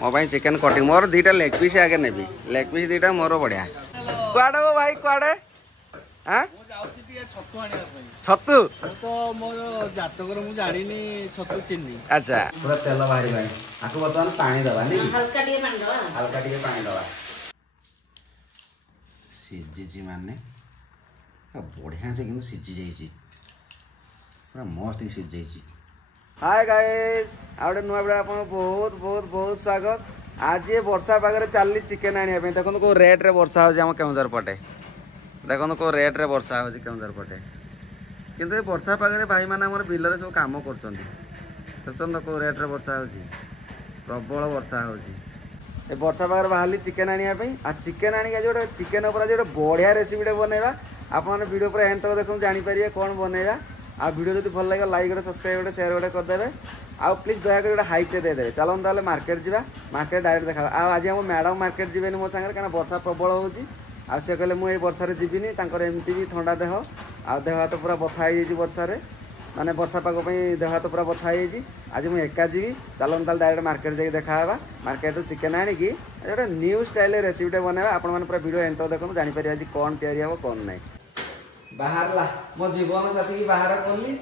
मो भाई chicken cutting मोर दीटा leg piece आगे नेबी लेग पीस दीटा मोर बढ़िया कुआडे वो भाई कुआडे हां छतु तो मोर जातकर मु जानिनी छतु चिन्नी अच्छा पूरा तेल बाहरी भाई आको बतन पानी दबा नी हल्का टिके पानी दबा हल्का टिके पानी दबा सिजी जी माने बढ़िया से किंतु सिजी जाईची पूरा मस्त ही सिजी जाईची। हाय गाइस आउटे नुआ बड़ा आपन बहुत बहुत बहुत स्वागत। आज ये वर्षा पागरे चलली चिकन आनिया पे देखो को रेट रे वर्षा हो हम केउंझर पटे देखो को रेट रे वर्षा हो केउंझर पटे किंतु ये वर्षा पागरे भाई माने हमर बिल रे सब काम करचंदी देखो को रेट रे वर्षा हो प्रबल वर्षा हो ए वर्षा पागरे बाहली चिकन आनिया पे आ चिकन आनिका जो चिकन ऊपर जो बढ़िया रेसिपी बनेबा आपन वीडियो पर एंड तक देखो जानि परिए कोन बनेबा आ वीडियो जब भल लगे लाइक गोटे सब्सक्राइब गोटे शेयर गोटे करदे आ प्लीज दया कर हाइट दे देबे चलो ताले मार्केट जीवा मार्केट डायरेक्ट देखा आज हम मैडम मार्केट जीवेनि मो संगे कारण वर्षा प्रबल होची आ से कहले मु ए वर्षा रे जीविनी तांकर एमती भी ठंडा देह आ देह हाथ पूरा बथा हो जाइए वर्षा रे माने वर्षा पाग देह हाथ पूरा बथा हो आज मुझे एका जीवी चलो ताले डायरेक्ट मार्केट जाके देखा मार्केट चिकेन आनिकी गोटे न्यू स्टाइल रेसिपीटे बनेबा आपण माने पूरा वीडियो एंड तक देखो जानि पारि आज कोन तैयारी हो कोन नहीं बाहरला मो जीवन साथी की बाहर करली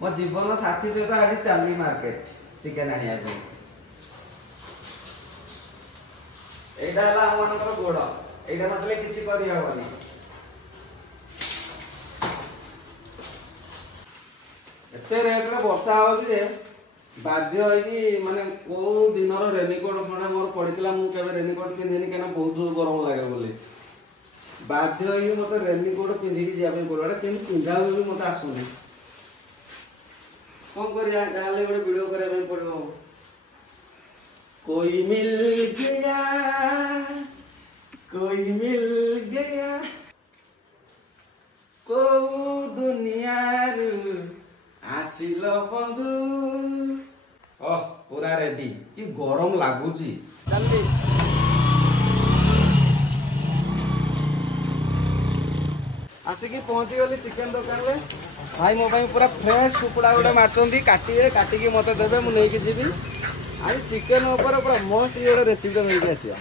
मो जीवन साथी सहित आज चलली मार्केट चिकन आनिया पे एटा हला हमनकर गोड़ एटा नतले किछि करि हबनी एते रेट रे वर्षा होची जे बाध्य होई कि माने को दिनर रेनकोट खणे मोर पडितला मु केबे रेनकोट पिंधिनी केना बहुत गरम लागे बोली बाध्य होई मते रेनकोट पिंधिकी जाबे पड़ो केन पिंधा होई मते आसुनी कोन करिया गाले बडे वीडियो करे में पड़ो कोई मिल गया को दुनिया रू आसिलो बंधु ओह पूरा रेडी कि गरम लागुची चलली आसिकी पहुंची गली चिकन दुकान में भाई मो भाई पूरा फ्रेश कुकुड़ा गोटे मारचंदी काटिए काटिकी मते देबे मु नेकी जीवी आज चिकन ऊपर पूरा मस्त ये रेसिपी मिलके आसिया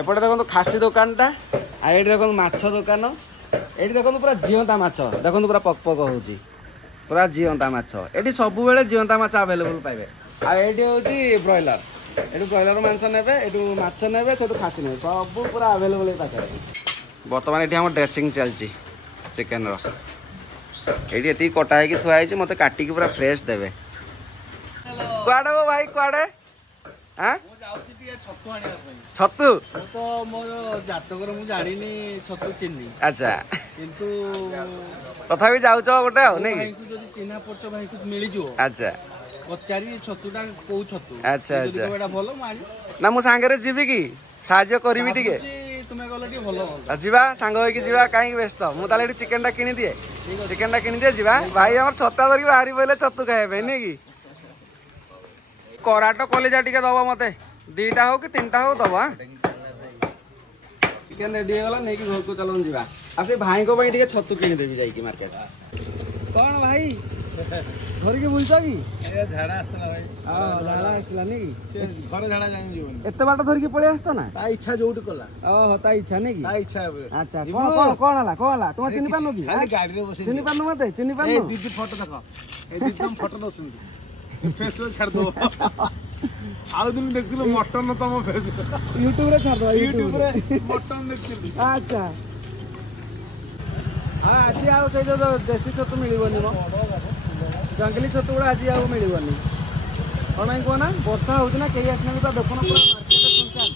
एपटे देखो खासी दुकानटा आ एठी देखो माछ दुकान एठी देखो पूरा जीवंता माछ देखो पूरा पकपक होची पूरा जीवंता माछ एठी सब बेले जीवंता माछ अवेलेबल पाइबे आ एठी होची ब्रॉयलर एठी ब्रॉयलर मांस नेबे एठी माछ नेबे सेठू खासी नेबे सब पूरा अवेलेबल पाखे वर्तमान एठी हम ड्रेसिंग चलची चिकन रो एठी एती कटा है कि थुआ है मते काटी के पूरा फ्रेश देबे कुआडे वो भाई कुआडे हां मु जाउची टिके छतु आनिया पई छतु तो मोर जातकर मु जानिनी छतु चिन्नी अच्छा किंतु तथापि जाउछ गोटे हो नै भाई जदी चिन्हा पड़छ भाई कुछ मिली जो अच्छा पचारी छतुटा को छतु अच्छा जदी कोडा भलो मानी ना मु सांगे रे जीवी की साहाଯ୍य करबी टिके तुमे गले टी भलो जीवा सांग होई कि जीवा काई व्यस्त मु ताले चिकन टा किनि दिए जीवा भाई हमर छत्ता धर के बाहरी पहिले छतु खाइबे नै की कराटो कलेजा टिके दबा मते दीटा हो कि तीनटा हो दबा चिकन रेडी गला नै कि घर को चलन जीवा आ से भाई को भाई टिके छतु किनि देबी जाई कि मार्केट कोन भाई घर के बुलछ कि ए झाड़ा आस्तला भाई हां झाड़ा आस्तला नै कि से घर झाड़ा जानि जीवन एते बाटा धर के पळे आस्तो ना ता इच्छा जोट कला ओहो ता इच्छा नै कि ता इच्छा अच्छा कोन हला तुम चिनि पानो कि खाली गाड़ी रे बसे चिनि पानो मते चिनि पानो ए दीदी फोटो देखो ए दीदी तुम फोटो न सुन फेसबुक छाड़ दो आउ दिन देखथिलो मटन न तम फेस यूट्यूब रे छाड़ दो यूट्यूब रे मटन देखथिली अच्छा हां आज आउ से जो देसी छतु मिलिबनी मो जंगली छतु गुड़ा आज आउ मिलिबनी कोन भाई कोना वर्षा होउछ ना केही आसना तो देखो ना पूरा मार्केट सुनसान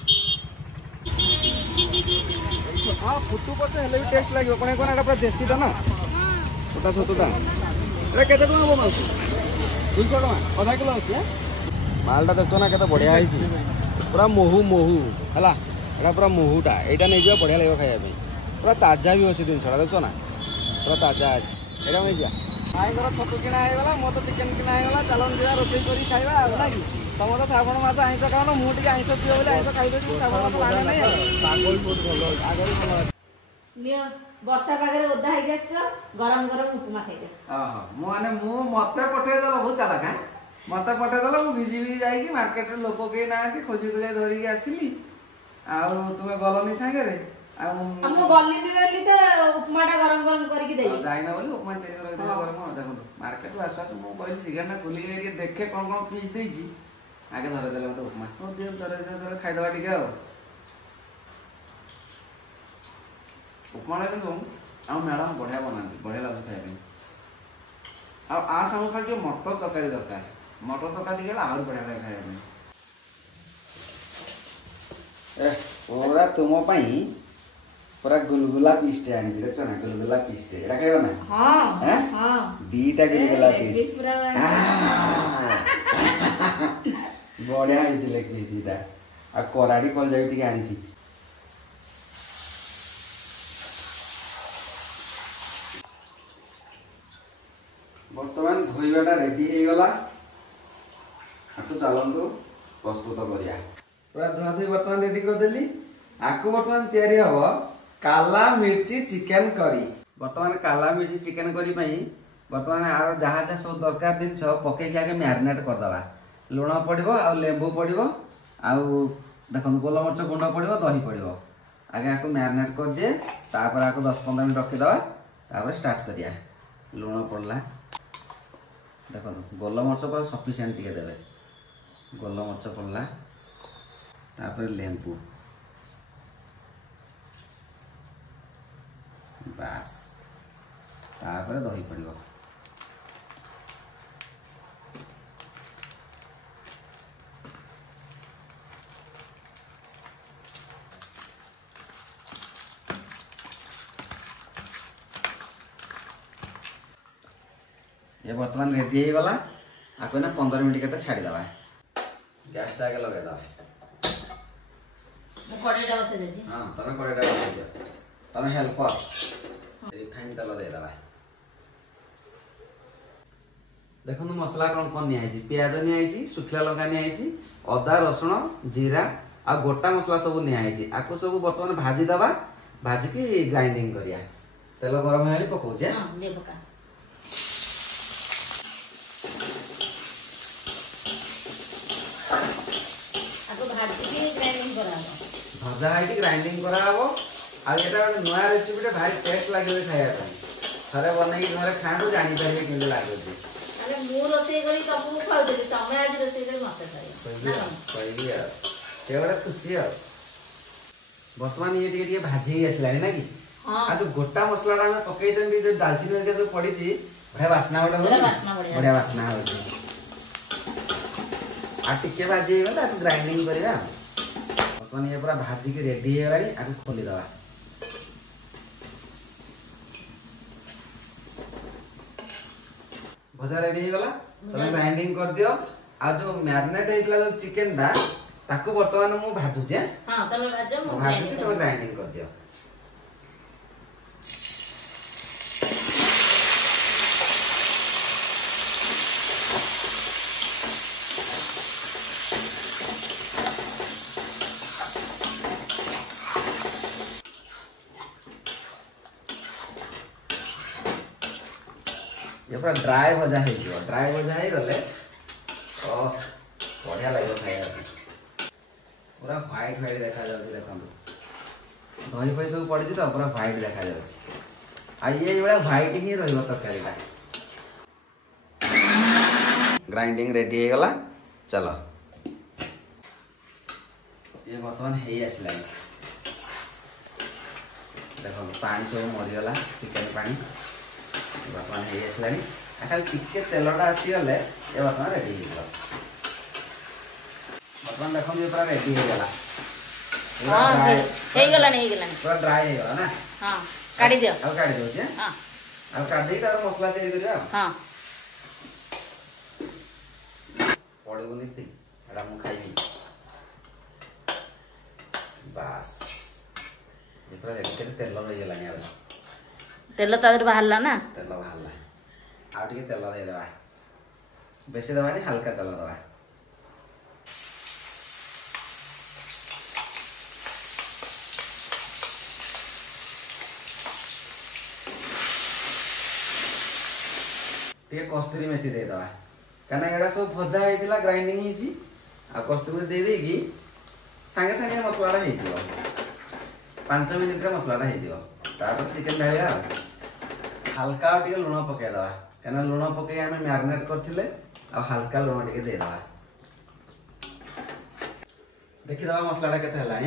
हां फुटू पछे हेले भी टेस्ट लागियो कोन कोना एटा पूरा देसी दा ना छोटा छतुटा रे केते टका बोल 200 टका आधा किलो अछि मालटा देखो ना केते बढ़िया आइछि पूरा मोहू हला एटा पूरा मोहूटा एटा नै जियो बढ़िया लागो खाया पे पूरा ताजा भी अछि दिन छडा देखो ना पूरा ताजा अछि एटा नै जिया भाई घर छतु किना है गला मो तो चिकन किना है गला चलन जिया रोसई करी खाइबा ना कि तमर श्रावण मास आइंस खानो मु टिके आइंस पियो बोले आइंस खाइ देछि श्रावण मास लाने नै पागल बहुत भलो आगरी भलो नियो वर्षा पागरे ओदा है गरम गरम उपमा खाइदे मु मते पठे दल बहुत चाला का मत पठेदेल मुझे भिजी जाइए मार्केट लोक कई ना खोजी खोजा धरिकी आसली तुम्हें गलनी सांगे हम गलिनी बोली तो उपमाटा गरम गरम करके देबी जाइना बोली उपमा तैयार कर गरम देखो मार्केट आसु आसु मु कहली चिकेन खुली देखे कौन कौन पीस देजी आगे धरदेले मत उपमा धर खाईदबा टिके उपमा कि आम मैडम बढ़िया बनाती बढ़िया लगे खाया आ सामू खाली मटर तरकारी दरकार मटर तरकारी आहरी बढ़िया लगे खाया पूरा तुम पूरा गुलगुला पीसटे आनी देख ना गुलगुला पीसटे एटा खाइबो ना हां हां दीटा गुलगुला पीस बढ़िया आनी लेग पीस दीटा आ कराडी कल जाई टिके आनी बर्तमान धोइबाटा रेडी हो गला आकु चलंतु प्रस्तुत करिया पूरा धुआ धुई बर्तमान रेडी कर देली आकु बर्तमान तैयारी हबो काला मिर्ची चिकेन करी बर्तमान काला मिर्ची चिकेन करी पई बर्तमान आरो जहा जहा सब दरकार दिन सब पके के आगे मैरिनेट कर दवा लूण पड़िबो आ लेंबू पड़िबो आ देखन गोलमरच गुंड पड़िबो दही पड़िबो आगे आकु मैरिनेट कर दिए तापर आकु 10-15 मिनिट रखि दवा तापर स्टार्ट करिया लूण पड़ला देखन गोलमरच पर सफिशिएंट टिके देबे गोलमरच पड़ला तापर लेंबू बास तापर दही पड़िबो ये बर्तमान रेडी हो गला आको ना 15 मिनिट के छाड़ी दवा गैस टा के लगे दवा मु कड़ेटा बसे देजी हां तमे कड़ेटा बसे दे तमे हेल्प कर रिफाइंड तेल दे दवा देखो मसला कौन कौन नि आइजी प्याज नि आइजी सुखला लंका नि आइजी अदा रसुण जीरा आ गोटा मसला सब नि आइजी आको सब बर्तमान भाजी दवा भाजी की ग्राइंडिंग करिया तेल गरम हेली पकाउ छे हां दे पका आको भाजी की ग्राइंडिंग कराबो भजा है ग्राइंडिंग कराबो आ एटा नया रेसिपी रे भारी टेस्ट लागे खाया पई थरे बनै की घरे खांडो जानि पारे केले लागे छी अरे मु रोसे करी तमु खाउ देली तमे आज रोसे करी मते खाइ कहिली यार सेवड़ा खुशी है वर्तमान ये टिके भाजी आसलानी ना कि हां आ जो गोटा मसला रा पकई जंदी जो दालचीनी के जो पड़ी छी बढ़िया वासना बडा बढ़िया वासना हो आ टिके भाजी गला ग्राइंडिंग करबा वर्तमान ये पूरा भाजी के रेडी हो गई आको खोली दवा भजा रेडी हो गला तमे ग्राइंडिंग कर दियो आ जो मैरिनेट हेतला जो चिकन डा ताको वर्तमान मु भाजु जे हां तमे भाजो मु ग्राइंडिंग कर दियो ये पूरा ड्राई भजा है जो ड्राई भजा है गले ओ बढ़िया लागो खाया पूरा व्हाइट व्हाइट देखा जाउछ देखंतु दही फई सब पड़ी तो पूरा व्हाइट देखा जाउछ आ ये बड़ा व्हाइट ही रहइबो तरकारीटा ग्राइंडिंग रेडी हो गला चलो ये बर्तमान हे आसला देखो पानी सब मरी गला चिकन पानी बर्तमान हे आसलानी खाली टिके तेलटा आसीगले ये बर्तमान रेडी हो बर्तमान देखो ये पूरा रेडी हो गला हां हे गलानी पूरा ड्राई हो गला ना हां काटी दियो अब काटी दो जे हां अब काट दे तार मसला तैयारी करिया हां पड़े नीति एटा मु खाइबी बस ये पूरा रेडी तेल रही गलानी अब तेल तादर बाहरला ना तेल बाहरला आ टिके तेल दे देबा बेसी देबा नि हल्का तेल देबा टिके कस्तूरी मेथी दे देबा କାରଣ ଏଗୁଡ଼ା ସବୁ ଭଜା ହେଇଥିଲା ଗ୍ରାଇଣ୍ଡିଙ୍ଗ ହେଇଛି ଆଉ କସ୍ତୁରୀ ଦେଇଦେଇକି ସାଙ୍ଗେ ସାଙ୍ଗେ ମସଲାଟା ହେଇଯିବ 5 ମିନିଟ୍ରେ ମସଲାଟା ହେଇଯିବ ତାପରେ ଚିକେନ ଢାଳିବା ଆଉ ହାଲକା ଆଉ ଟିକେ ଲୁଣ ପକେଇଦେବା କାରଣ ଲୁଣ ପକେଇ ଆମେ ମ୍ୟାରିନେଟ୍ କରିଥିଲେ ଆଉ ହାଲକା ଲୁଣ ଟିକେ ଦେଇଦେବା ଦେଖିଦେବା ମସଲାଟା କେତେ ହେଲାଣି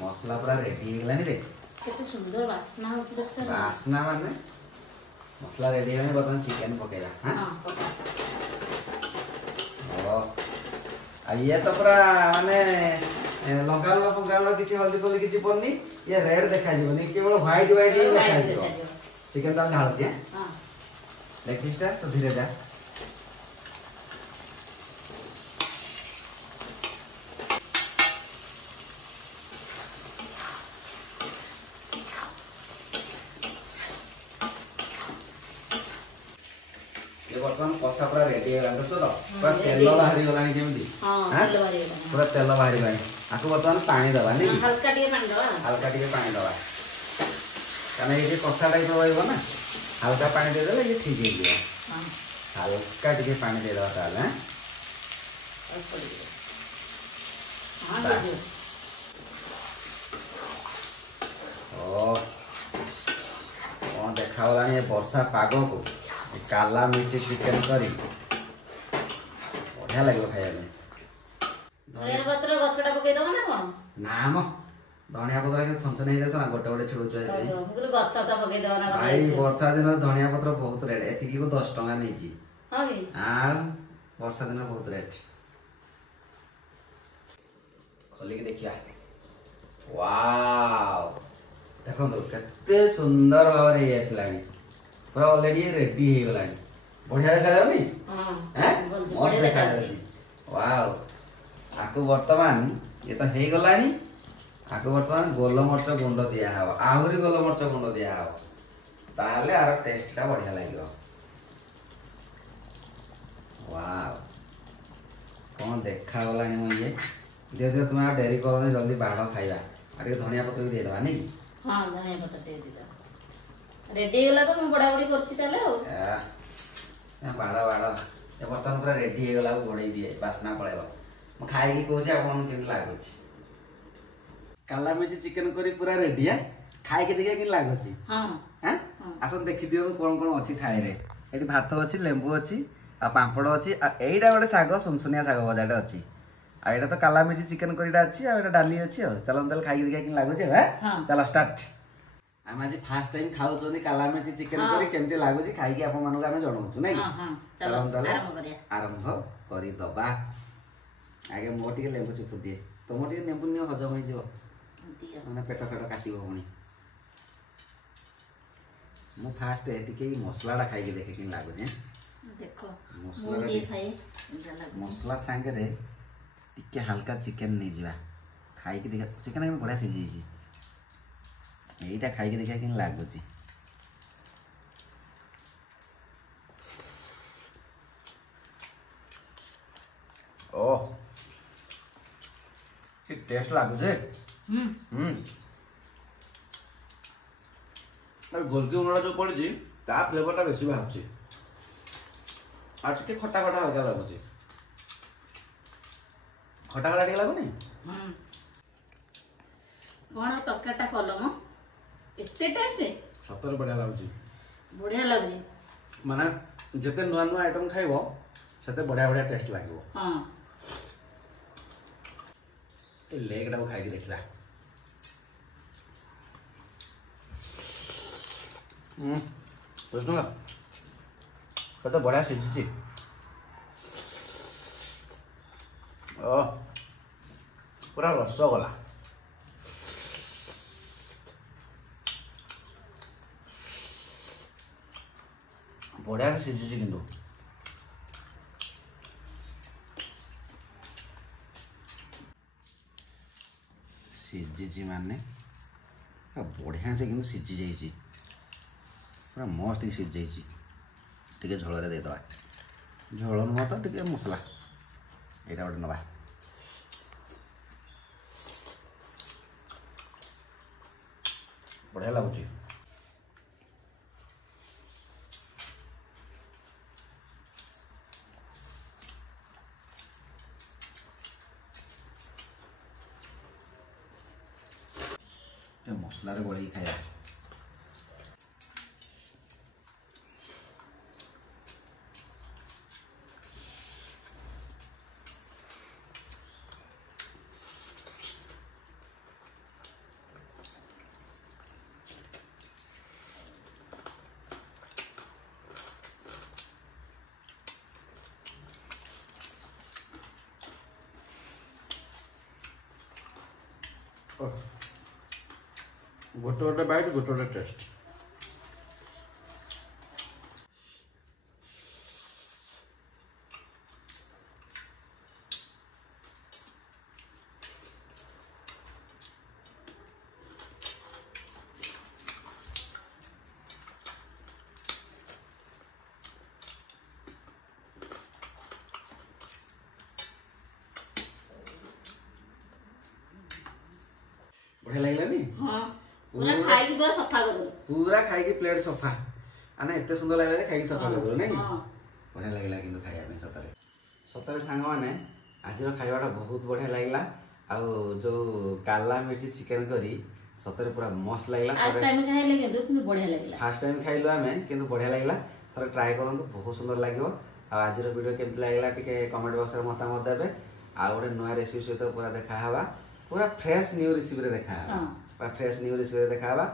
ମସଲା ପୁରା ରେଡି ହେଇଗଲାଣି ରେ କେତେ ସୁନ୍ଦର ବାସ୍ନା ହଉଛି ଦେଖ ବାସ୍ନା ମାନେ ମସଲା ରେଡି ହେଇଗଲାଣି ବର୍ତ୍ତମାନ ଚିକେନ ପକେଇବା ଆଉ ଇଏ ତ ପୁରା ମାନେ ଲଙ୍କା ଲଙ୍କା ଫଙ୍କା ଲଙ୍କା କିଛି ହଳଦୀ ଫଲଦି କିଛି ପଡୁନି ଇଏ ରେଡ୍ ଦେଖାଯିବନି କେବଳ ହ୍ୱାଇଟ୍ ହ୍ୱାଇଟ୍ ହିଁ ଦେଖାଯିବ ଚିକେନ ତାହେଲେ ଢାଳୁଛି ଦେଖିଛଟା ତ ଧୀରେ ଯା ବର୍ତ୍ତମାନ କଷା ପୁରା ରେଡି ହେଇଗଲାଣି ତ ପୁରା ତେଲ ବାହାରି ଗଲାଣି କେମିତି ପୁରା ତେଲ ବାହାରିଲାଣି ଆକୁ ବର୍ତ୍ତମାନ ପାଣି ଦେବା ନାଇଁ ହାଲକା ଟିକେ ପାଣି ଦେବା କାରଣ ଏଇ ଯେ କଷା ଟାଇପ ରହିବ ନା ହାଲକା ପାଣି ଦେଇଦେଲେ ଇଏ ଠିକ ହେଇଯିବ ହାଲକା ଟିକେ ପାଣି ଦେଇଦେବା ତାହେଲେ କଣ ଦେଖାଗଲାଣି ଏ ବର୍ଷା ପାଗକୁ काला मिर्ची चिकेन करी बढ़िया लगे खाया धनिया पत्र गछटा पके दबो ना कोन ना म धनिया पत्र के छंचन हे जाछ ना गोटे गोटे छिड़ु छ मुगले गछ सब पके दबो ना भाई वर्षा दिन धनिया पत्र बहुत रेट एति को 10 टका नै छी हां की वर्षा दिन बहुत रेट खोली के देखिया वाओ देखो केते सुंदर भाव रे आसलानी पूरा ऑलरेडी रेडी हो गलानी बढ़िया देखा जाउनी मस्त देखा जाउनी वाओ आको वर्तमान ये तो हे गलानी आको वर्तमान गोलमरच गुंड दिया हबो आहुरी गोलमरच गुंड दिया हबो ताले आर टेस्टटा बढ़िया लागियो वाओ कौन देखा गलानी म ये दे दे तुम डेरी करने जल्दी बाढ़ खाइबा आ धनिया पत्र भी दे दवा नहीं हां धनिया पत्र दे दिदा रेडी गला तो मु बड़ा बड़ी करछि ताले ओ बाड़ा बाड़ा ए बर्तन पूरा रेडी हे गला गोड़े दिए बासना पळेबो म खाइ की कहू जे आपन केन लागो छी काला मिर्ची चिकन करी पूरा रेडी है खाइ के देखिए केन लागो छी हां हां आसन देखि दियो कोन कोन अछि थाय रे एटी भात अछि लेंबू अछि आ पांपड़ अछि आ एइडा गोटे साग सुनसुनिया साग बजाटे अछि आ एटा तो काला मिर्ची चिकन करीडा अछि आ एटा डाली अछि आ चलो तल खाइ के देखिए केन लागो छी हां चलो स्टार्ट हम आज फर्स्ट टाइम खाउ छनी काला मिर्ची चिकन करी केमती लागो छी खाइ के आपन मानु के हम जणौ छु नै हां हां चलो आरंभ करी दबा आगे मोटी के लेंबू चुप दिए तो मोटी के लेंबू नियो हजम होई जिवो माने पेट फेट काटिबो हुनी मु फास्ट एटी के मसलाडा खाइ के देखे किन लागो छी देखो मसला दे खाइ मसला संगे रे टिके हल्का चिकन नै जिवा खाइ के देखा चिकन के बड़ा सिझी जी एटा खाइ के देखा किन लागो छी ओह कि टेस्ट लागो छे और गोलकी उमड़ा जो पड़ी छी ता फ्लेवरटा बेसी बाहर छी आज के खट्टा खट्टा हल्का लागो छी खट्टा खट्टा ठीक लागो नहीं कोन तरकारीटा कलम एते टेस्ट सतर बढ़िया लागो छी माने जते नुआ नुआ आइटम खाइबो सते बढ़िया बढ़िया टेस्ट लागो हां ए लेगडा को खाइ के देखला प्रश्न कत बढ़िया सिझी ओ पूरा रसगोला बढ़िया सिझी किंतु सिझी माने बढ़िया से किंतु सिझी जाइए पूरा मस्त सिझी जाइए टे झोल देदेबा झोल नुह तो टे मसला यहाँ गोटे नवा बढ़िया लगुच मसला गोल खाया गोटे गोटे बाइट गोटे गोटे टेस्ट बढ़िया लगलानी हां पूरा खाई के पूरा सफा कर दो पूरा खाई के प्लेट सफा आना एते सुंदर लागला जे खाई सफा कर दो नहीं हां बढ़िया लागला किंतु खाया में सतरे सतरे सांग माने आज रो खाइबाटा बहुत बढ़िया लागला आ जो काला मिर्ची चिकन करी सतरे पूरा मस्त लागला फर्स्ट टाइम खाइले किंतु बढ़िया लागला फर्स्ट टाइम खाइलो आमे किंतु बढ़िया लागला थोड़ा ट्राई करंतु बहुत सुंदर लागिवो आ आज रो वीडियो केमति लागला टिके कमेंट बॉक्स रे मतामत देबे आ ओरे नया रेसिपी सहित पूरा देखा हवा पूरा फ्रेश न्यू रेसिपी रे देखा हवा पूरा फ्रेश न्यू रेसिपी रे देखा हवा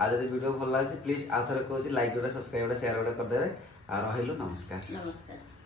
आ जदि वीडियो भल लागी प्लीज आ थरे कहूची लाइक गोटे सब्सक्राइब गोटे शेयर गोटे कर देबे आ रहिलो नमस्कार नमस्कार।